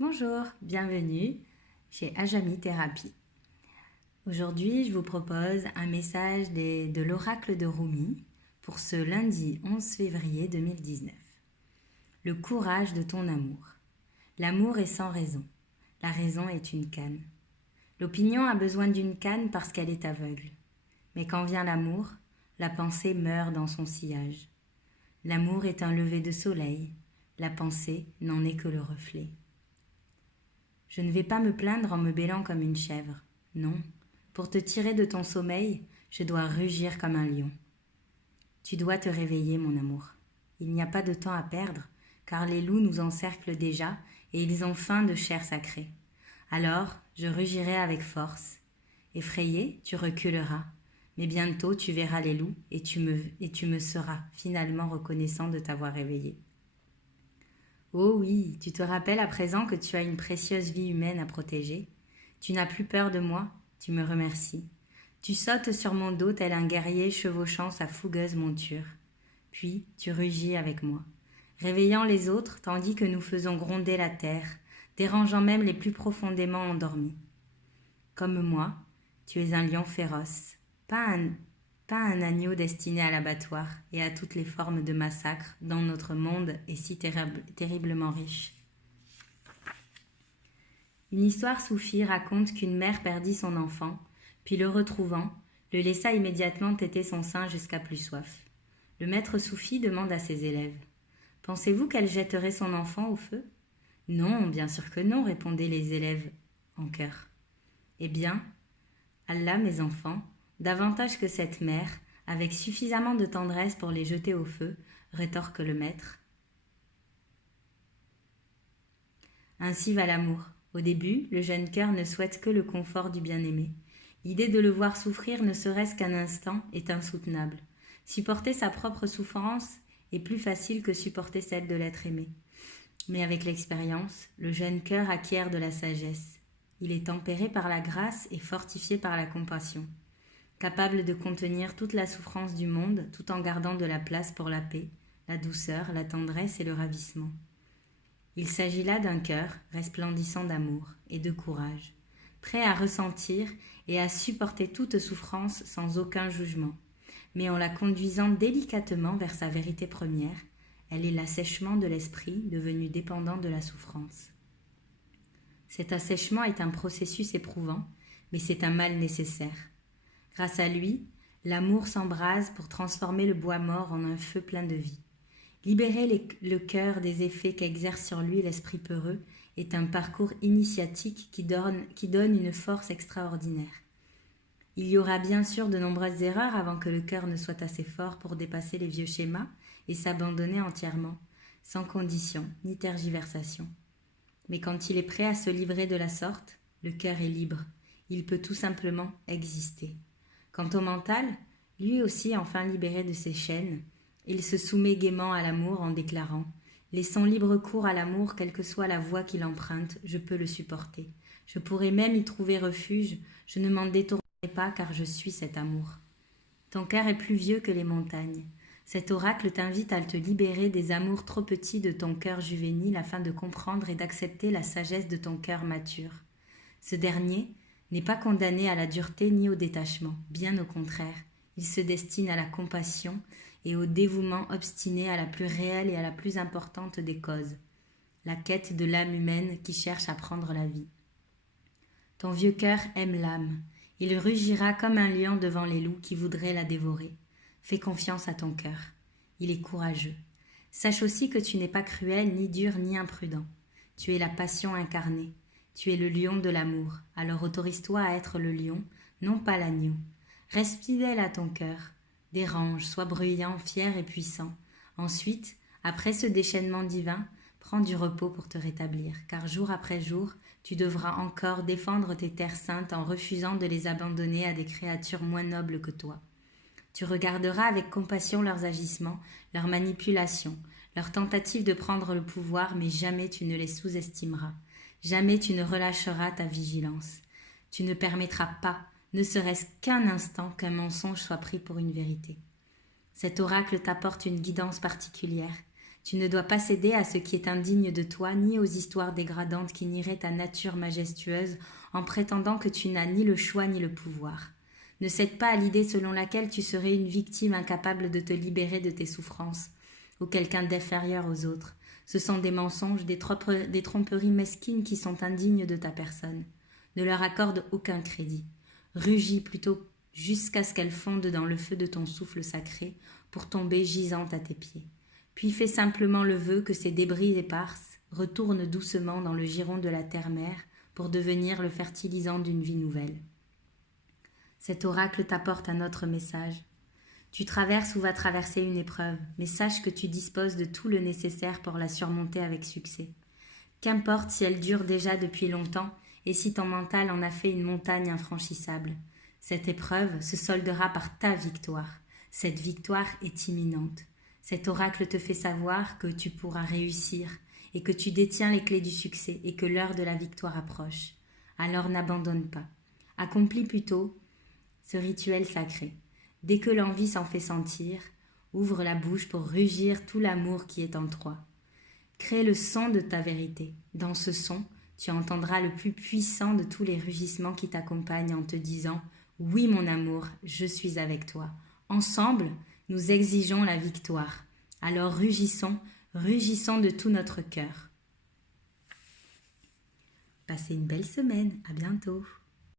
Bonjour, bienvenue chez Ajami Thérapie. Aujourd'hui, je vous propose un message de l'oracle de Rumi pour ce lundi 11 février 2019. Le courage de ton amour. L'amour est sans raison. La raison est une canne. L'opinion a besoin d'une canne parce qu'elle est aveugle. Mais quand vient l'amour, la pensée meurt dans son sillage. L'amour est un lever de soleil. La pensée n'en est que le reflet. Je ne vais pas me plaindre en me bêlant comme une chèvre. Non, pour te tirer de ton sommeil, je dois rugir comme un lion. Tu dois te réveiller, mon amour. Il n'y a pas de temps à perdre, car les loups nous encerclent déjà et ils ont faim de chair sacrée. Alors, je rugirai avec force. Effrayé, tu reculeras, mais bientôt tu verras les loups et tu me seras finalement reconnaissant de t'avoir réveillé. Oh oui, tu te rappelles à présent que tu as une précieuse vie humaine à protéger. Tu n'as plus peur de moi, tu me remercies. Tu sautes sur mon dos tel un guerrier chevauchant sa fougueuse monture. Puis tu rugis avec moi, réveillant les autres tandis que nous faisons gronder la terre, dérangeant même les plus profondément endormis. Comme moi, tu es un lion féroce, pas un agneau destiné à l'abattoir et à toutes les formes de massacre dont notre monde est si terriblement riche. Une histoire soufie raconte qu'une mère perdit son enfant, puis le retrouvant, le laissa immédiatement téter son sein jusqu'à plus soif. Le maître soufi demande à ses élèves « Pensez-vous qu'elle jetterait son enfant au feu ?» « Non, bien sûr que non, répondaient les élèves en chœur. « Eh bien, Allah, mes enfants, davantage que cette mère, avec suffisamment de tendresse pour les jeter au feu, rétorque le maître. Ainsi va l'amour. Au début, le jeune cœur ne souhaite que le confort du bien-aimé. L'idée de le voir souffrir ne serait-ce qu'un instant est insoutenable. Supporter sa propre souffrance est plus facile que supporter celle de l'être aimé. Mais avec l'expérience, le jeune cœur acquiert de la sagesse. Il est tempéré par la grâce et fortifié par la compassion. Capable de contenir toute la souffrance du monde tout en gardant de la place pour la paix, la douceur, la tendresse et le ravissement. Il s'agit là d'un cœur resplendissant d'amour et de courage, prêt à ressentir et à supporter toute souffrance sans aucun jugement, mais en la conduisant délicatement vers sa vérité première, elle est l'assèchement de l'esprit devenu dépendant de la souffrance. Cet assèchement est un processus éprouvant, mais c'est un mal nécessaire. Grâce à lui, l'amour s'embrase pour transformer le bois mort en un feu plein de vie. Libérer le cœur des effets qu'exerce sur lui l'esprit peureux est un parcours initiatique qui donne une force extraordinaire. Il y aura bien sûr de nombreuses erreurs avant que le cœur ne soit assez fort pour dépasser les vieux schémas et s'abandonner entièrement, sans condition ni tergiversation. Mais quand il est prêt à se livrer de la sorte, le cœur est libre, il peut tout simplement exister. Quant au mental, lui aussi enfin libéré de ses chaînes, il se soumet gaiement à l'amour en déclarant « Laissons libre cours à l'amour, quelle que soit la voie qu'il emprunte, je peux le supporter. Je pourrais même y trouver refuge, je ne m'en détournerai pas car je suis cet amour. » Ton cœur est plus vieux que les montagnes. Cet oracle t'invite à te libérer des amours trop petits de ton cœur juvénile afin de comprendre et d'accepter la sagesse de ton cœur mature. Ce dernier n'est pas condamné à la dureté ni au détachement, bien au contraire. Il se destine à la compassion et au dévouement obstiné à la plus réelle et à la plus importante des causes, la quête de l'âme humaine qui cherche à prendre la vie. Ton vieux cœur aime l'âme. Il rugira comme un lion devant les loups qui voudraient la dévorer. Fais confiance à ton cœur. Il est courageux. Sache aussi que tu n'es pas cruel, ni dur, ni imprudent. Tu es la passion incarnée. Tu es le lion de l'amour. Alors autorise-toi à être le lion, non pas l'agneau. Reste fidèle à ton cœur. Dérange, sois bruyant, fier et puissant. Ensuite, après ce déchaînement divin, prends du repos pour te rétablir, car jour après jour, tu devras encore défendre tes terres saintes en refusant de les abandonner à des créatures moins nobles que toi. Tu regarderas avec compassion leurs agissements, leurs manipulations, leurs tentatives de prendre le pouvoir, mais jamais tu ne les sous-estimeras. Jamais tu ne relâcheras ta vigilance. Tu ne permettras pas, ne serait-ce qu'un instant, qu'un mensonge soit pris pour une vérité. Cet oracle t'apporte une guidance particulière. Tu ne dois pas céder à ce qui est indigne de toi, ni aux histoires dégradantes qui nieraient ta nature majestueuse en prétendant que tu n'as ni le choix ni le pouvoir. Ne cède pas à l'idée selon laquelle tu serais une victime incapable de te libérer de tes souffrances, ou quelqu'un d'inférieur aux autres. Ce sont des mensonges, des tromperies mesquines qui sont indignes de ta personne. Ne leur accorde aucun crédit. Rugis plutôt jusqu'à ce qu'elles fondent dans le feu de ton souffle sacré pour tomber gisante à tes pieds. Puis fais simplement le vœu que ces débris éparses retournent doucement dans le giron de la terre-mère pour devenir le fertilisant d'une vie nouvelle. Cet oracle t'apporte un autre message. Tu traverses ou vas traverser une épreuve, mais sache que tu disposes de tout le nécessaire pour la surmonter avec succès. Qu'importe si elle dure déjà depuis longtemps et si ton mental en a fait une montagne infranchissable. Cette épreuve se soldera par ta victoire. Cette victoire est imminente. Cet oracle te fait savoir que tu pourras réussir et que tu détiens les clés du succès et que l'heure de la victoire approche. Alors n'abandonne pas. Accomplis plutôt ce rituel sacré. Dès que l'envie s'en fait sentir, ouvre la bouche pour rugir tout l'amour qui est en toi. Crée le son de ta vérité. Dans ce son, tu entendras le plus puissant de tous les rugissements qui t'accompagnent en te disant « Oui, mon amour, je suis avec toi. Ensemble, nous exigeons la victoire. Alors rugissons de tout notre cœur. » Passez une belle semaine. À bientôt.